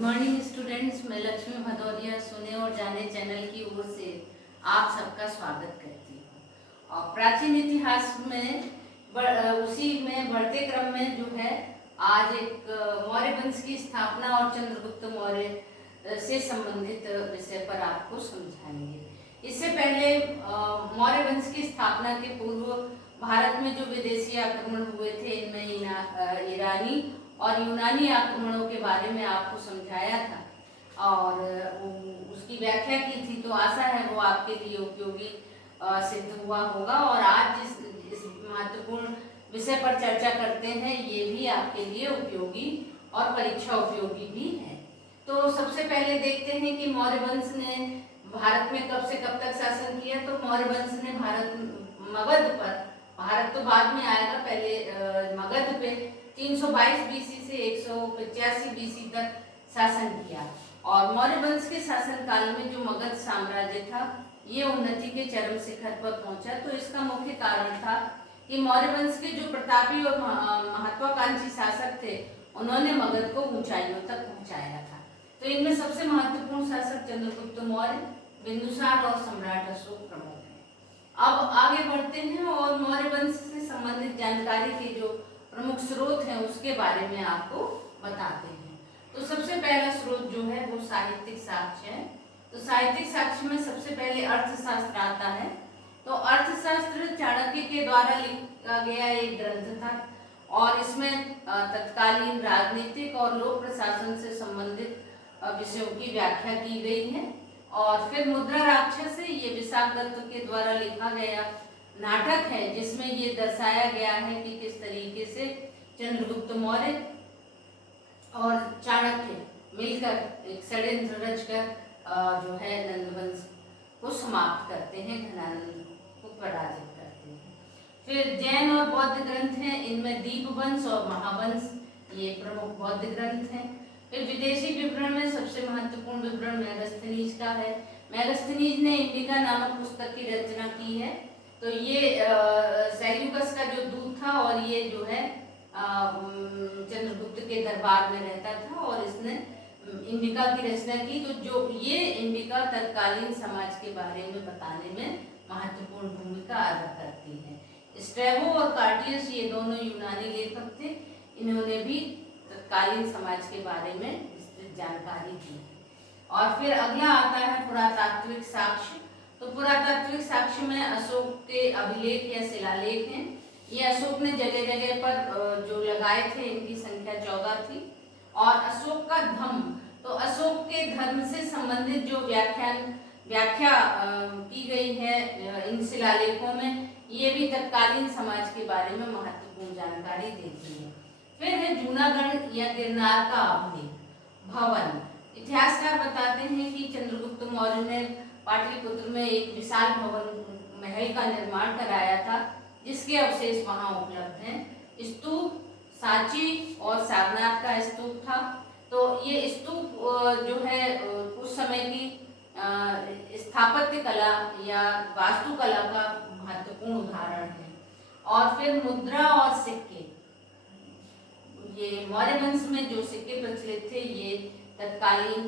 Good morning students. मैं लक्ष्मी भदौरिया सुने और जाने चैनल की ओर से आप सबका स्वागत करती हूँ। और प्राचीन इतिहास में उसी में बढ़ते क्रम में जो है आज एक मौर्य वंश की स्थापना और चंद्रगुप्त मौर्य से संबंधित विषय पर आपको समझाएंगे। इससे पहले मौर्य वंश की स्थापना के पूर्व भारत में जो विदेशी आक्रमण हुए थे इनमें ईरानी और यूनानी आक्रमणों के बारे में आपको समझाया था और उसकी व्याख्या की थी। तो आशा है वो आपके लिए उपयोगी सिद्ध हुआ होगा। और आज इस महत्वपूर्ण विषय पर चर्चा करते हैं, ये भी आपके लिए उपयोगी और परीक्षा उपयोगी भी है। तो सबसे पहले देखते हैं कि मौर्य वंश ने भारत में कब से कब तक शासन किया। तो मौर्य वंश ने मगध पर, भारत तो बाद में आएगा, पहले मगध पे 322 बीसी से 185 बीसी तक शासन किया। और मौर्य वंश के शासन काल में जो मगध साम्राज्य था ये उन्नति के चरम शिखर पर पहुंचा। तो इसका मुख्य कारण था कि मौर्य वंश के जो प्रतापी और महत्वाकांक्षी शासक थे उन्होंने मगध को ऊंचाइयों तक पहुंचाया था। तो इनमें सबसे महत्वपूर्ण शासक चंद्रगुप्त मौर्य, बिंदुसार और सम्राट अशोक प्रमुख हैं। अब आगे बढ़ते हैं और मौर्य वंश से संबंधित जानकारी के जो प्रमुख स्रोत हैं उसके बारे में आपको बताते हैं। तो सबसे पहला स्रोत जो है वो साहित्यिक साक्ष्य है। तो साहित्यिक साक्ष्य में सबसे पहले अर्थशास्त्र आता है। तो अर्थशास्त्र चाणक्य के द्वारा लिखा गया एक ग्रंथ था और इसमें तत्कालीन राजनीतिक और लोक प्रशासन से संबंधित विषयों की व्याख्या की गई है। और फिर मुद्रा राक्षस है, ये विशाख दत्त के द्वारा लिखा गया नाटक है जिसमें ये दर्शाया गया है कि किस तरीके से चंद्रगुप्त मौर्य और चाणक्य मिलकर एक षड्यंत्र रचकर जो है नंदवंश को समाप्त करते हैं, घनानंद को पराजित करते हैं। फिर जैन और बौद्ध ग्रंथ हैं, इनमें दीपवंश और महावंश ये प्रमुख बौद्ध ग्रंथ हैं। फिर विदेशी विवरण में सबसे महत्वपूर्ण विवरण मेगास्थनीज का है। मेगास्थनीज ने इंडिका नामक पुस्तक की रचना की है। तो ये सेल्यूकस का जो दूत था और ये जो है चंद्रगुप्त के दरबार में रहता था और इसने इंडिका की रचना की। तो जो ये इंडिका तत्कालीन समाज के बारे में बताने में महत्वपूर्ण भूमिका अदा करती है। स्ट्रैबो और कार्टियस ये दोनों यूनानी लेखक थे, इन्होंने भी तत्कालीन समाज के बारे में विस्तृत जानकारी दी। और फिर अगला आता है पुरातात्विक साक्ष्य। तो पुरातात्विक साक्ष्य में अशोक के अभिलेख या शिलालेख हैं। ये अशोक ने जगह जगह पर जो लगाए थे इनकी संख्या 14 थी। और अशोक का धम्म, तो अशोक के धर्म से संबंधित जो व्याख्या की गई है इन शिलालेखों में, ये भी तत्कालीन समाज के बारे में महत्वपूर्ण जानकारी देती है। फिर है जूनागढ़ या गिरनार का अभिलेख भवन। इतिहासकार बताते हैं कि चंद्रगुप्त मौर्य ने पाटलिपुत्र में एक विशाल भवन महल का निर्माण कराया था जिसके अवशेष वहां उपलब्ध हैं। स्तूप सांची और सारनाथ का स्तूप था। तो ये स्तूप जो है उस समय की स्थापत्य कला या वास्तुकला का महत्वपूर्ण उदाहरण है। और फिर मुद्रा और सिक्के, ये मौर्य वंश में जो सिक्के प्रचलित थे ये तत्कालीन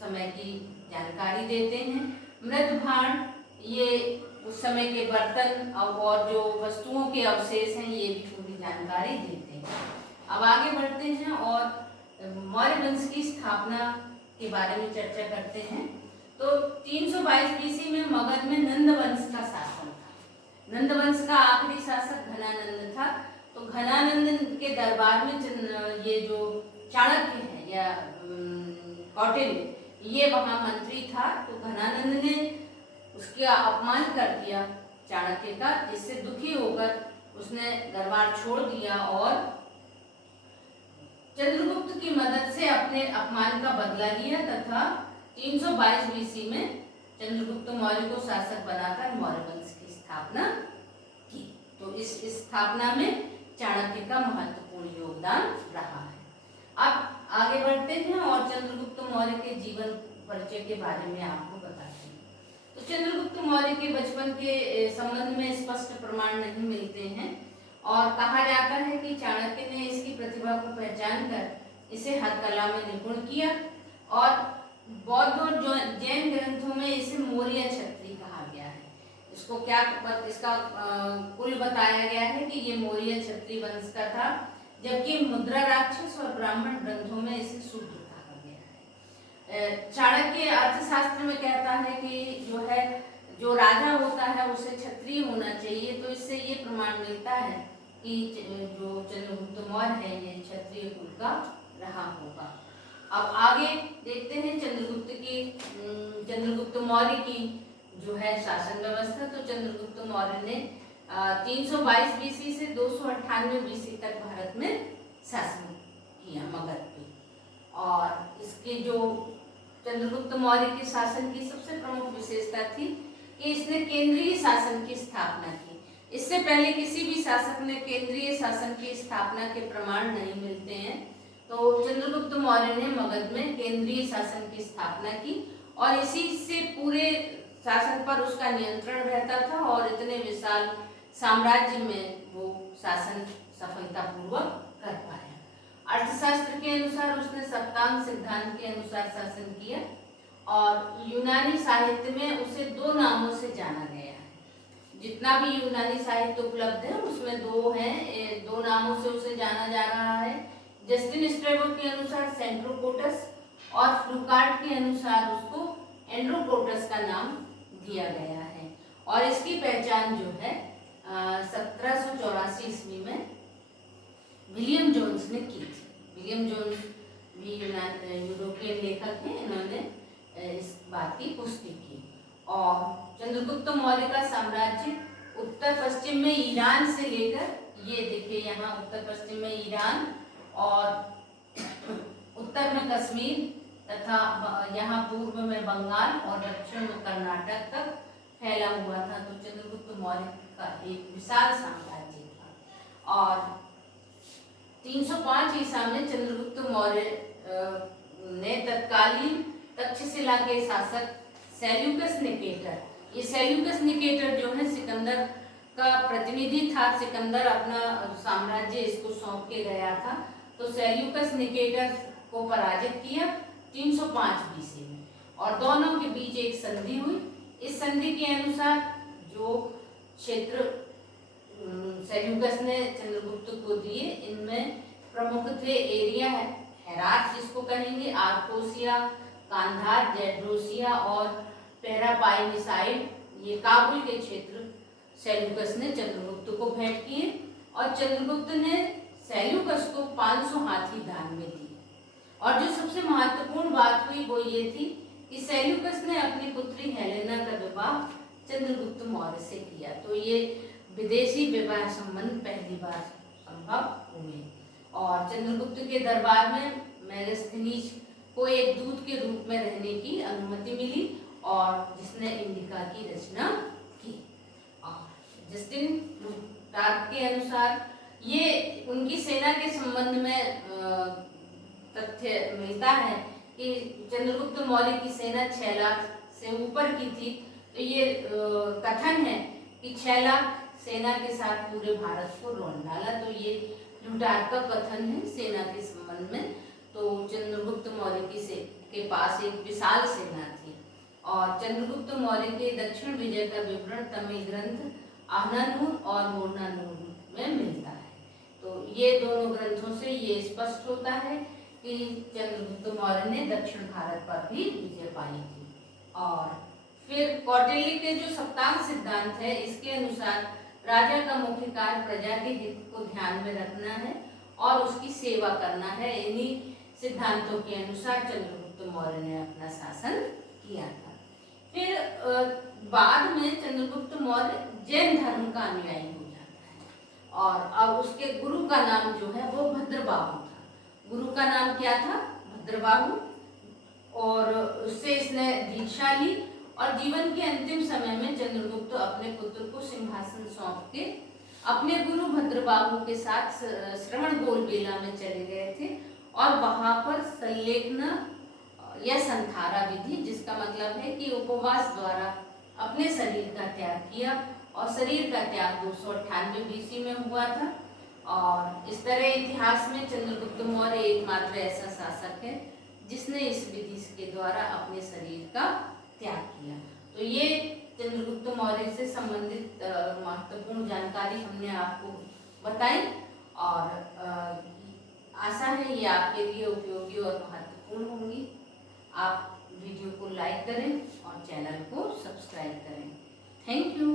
समय की जानकारी देते हैं। मृतभांड, ये उस समय के बर्तन और जो वस्तुओं के अवशेष हैं ये भी पूरी जानकारी देते हैं। अब आगे बढ़ते हैं और मौर्य वंश की स्थापना के बारे में चर्चा करते हैं। तो 322 बीसी में मगध में नंद वंश का शासन था। नंद वंश का आखिरी शासक घनानंद था। तो घनानंद के दरबार में ये जो चाणक्य है या कौटिल्य ये वहां मंत्री था। तो घनानंद ने उसका अपमान कर दिया चाणक्य का, जिससे दुखी होकर उसने दरबार छोड़ दिया और चंद्रगुप्त की मदद से अपने अपमान का बदला लिया तथा 322 बीसी में चंद्रगुप्त मौर्य को शासक बनाकर मौर्य वंश की स्थापना की। तो इस स्थापना में चाणक्य का महत्वपूर्ण योगदान रहा है। अब आगे बढ़ते हैं और चंद्रगुप्त मौर्य के जीवन परिचय के बारे में आपको बताते हैं। तो चंद्रगुप्त मौर्य के बचपन के संबंध में स्पष्ट प्रमाण नहीं मिलते हैं और कहा जाता है कि चाणक्य ने इसकी प्रतिभा को पहचान कर इसे हथकला में निपुण किया और बौद्ध और जैन ग्रंथों में इसे मौर्य क्षत्रिय कहा गया है। इसको क्या इसका कुल बताया गया है कि ये मौर्य क्षत्रिय वंश का था, जबकि मुद्रा राक्षस और ब्राह्मण ग्रंथों में इसे शूद्र कहा गया है। चाणक्य अर्थशास्त्र में कहता है कि जो राजा होता है उसे क्षत्रिय होना चाहिए, तो इससे ये प्रमाण मिलता है कि जो चंद्रगुप्त मौर्य है ये क्षत्रिय कुल का रहा होगा। अब आगे देखते हैं चंद्रगुप्त मौर्य की जो है शासन व्यवस्था। तो चंद्रगुप्त मौर्य ने 322 बीसी से 298 बीसी तक भारत में शासन किया मगध पे। और इसके जो चंद्रगुप्त मौर्य के शासन की सबसे प्रमुख विशेषता थी कि इसने केंद्रीय शासन की स्थापना की। इससे पहले किसी भी शासक ने केंद्रीय शासन की स्थापना के प्रमाण नहीं मिलते हैं। तो चंद्रगुप्त मौर्य ने मगध में केंद्रीय शासन की स्थापना की और इसी से पूरे शासन पर उसका नियंत्रण रहता था और इतने विशाल साम्राज्य में वो शासन सफलतापूर्वक कर पाया। अर्थशास्त्र के अनुसार उसने सप्तांग सिद्धांत के अनुसार शासन किया और यूनानी साहित्य में उसे 2 नामों से जाना गया है। जितना भी यूनानी साहित्य उपलब्ध है उसमें 2 नामों से उसे जाना जा रहा है। जस्टिन स्ट्रैबो के अनुसार सेंट्रोकोटस और फ्लूकार्ट के अनुसार उसको एंड्रोकोटस का नाम दिया गया है। और इसकी पहचान जो है 1784 ईस्वी में विलियम जोन्स ने की थी। विलियम जोन्स भी यूरोपियन लेखक हैं, इन्होंने इस बात की पुष्टि की। और चंद्रगुप्त मौर्य का साम्राज्य उत्तर पश्चिम में ईरान से लेकर ये देखिए यहाँ उत्तर पश्चिम में ईरान और उत्तर में कश्मीर तथा यहाँ पूर्व में बंगाल और दक्षिण में कर्नाटक तक फैला हुआ था। तो चंद्रगुप्त मौर्य का एक विशाल साम्राज्य था। और 305 ईसा में चंद्रगुप्त मौर्य ने तत्कालीन तक्षशिला के शासक सेल्यूकस निकेटर, ये सेल्यूकस निकेटर जो है सिकंदर का प्रतिनिधि था। सिकंदर अपना साम्राज्य इसको सौंप के गया था। तो सेल्यूकस निकेटर को पराजित किया 305 बीसी में और दोनों के बीच एक संधि हुई। इस संधि के अनुसार जो क्षेत्र सेल्यूकस ने चंद्रगुप्त को दिए, इनमें प्रमुख थे एरिया हेरात जिसको कहेंगे, आर्कोसिया, कांधार, जेड्रोसिया और पेरापाइनिसाइड, ये काबुल के क्षेत्र सेल्यूकस ने चंद्रगुप्त को भेंट किए। और चंद्रगुप्त ने सेल्यूकस को 500 हाथी दान में दिए। और जो सबसे महत्वपूर्ण बात हुई वो ये थी कि सेल्यूकस ने अपनी पुत्री हेलेना का विवाह चंद्रगुप्त मौर्य से किया। तो ये विदेशी विवाह संबंध पहली बार संभव हुए। और चंद्रगुप्त के दरबार में मेगास्थनीज को एक दूत के रूप में रहने की अनुमति मिली और जिसने इंडिका की रचना की। और जस्टिन प्लूटार्क के अनुसार ये उनकी सेना के संबंध में तथ्य मिलता है कि चंद्रगुप्त मौर्य की सेना 6 लाख से ऊपर की थी। तो ये कथन है कि 6 लाख सेना के साथ पूरे भारत को लौट डाला। तो ये प्लूटार्क का कथन है सेना के संबंध में। तो चंद्रगुप्त मौर्य के पास एक विशाल सेना थी। और चंद्रगुप्त मौर्य के दक्षिण विजय का विवरण तमिल ग्रंथ आहनानूर और मोरनानूर में मिलता है। तो ये दोनों ग्रंथों से ये स्पष्ट होता है कि चंद्रगुप्त मौर्य ने दक्षिण भारत पर भी विजय पाई थी। और फिर कौटिल्य के जो सप्तांग सिद्धांत है, इसके अनुसार राजा का मुख्य कार्य प्रजा के हित को ध्यान में रखना है और उसकी सेवा करना है। इन्हीं सिद्धांतों के अनुसार चंद्रगुप्त मौर्य ने अपना शासन किया था। फिर बाद में चंद्रगुप्त मौर्य जैन धर्म का अनुयायी हो जाता है और अब उसके गुरु का नाम जो है वो भद्रबाहु था। गुरु का नाम क्या था? भद्रबाहु। और उससे इसने दीक्षा ली और जीवन के अंतिम समय में चंद्रगुप्त अपने पुत्र को सिंहासन सौंप के अपने गुरु भद्रबाहु के साथ श्रवणबेलगोला में चले गए थे और वहां पर संलेखना या संथारा विधि, जिसका मतलब है कि उपवास द्वारा अपने शरीर का त्याग किया। और शरीर का त्याग 298 बीसी में हुआ था। और इस तरह इतिहास में चंद्रगुप्त मौर्य एकमात्र ऐसा शासक है जिसने इस विधि के द्वारा अपने शरीर का त्याग किया। तो ये चंद्रगुप्त मौर्य से संबंधित महत्वपूर्ण जानकारी हमने आपको बताई और आशा है ये आपके लिए उपयोगी और महत्वपूर्ण होंगी। आप वीडियो को लाइक करें और चैनल को सब्सक्राइब करें। Thank you.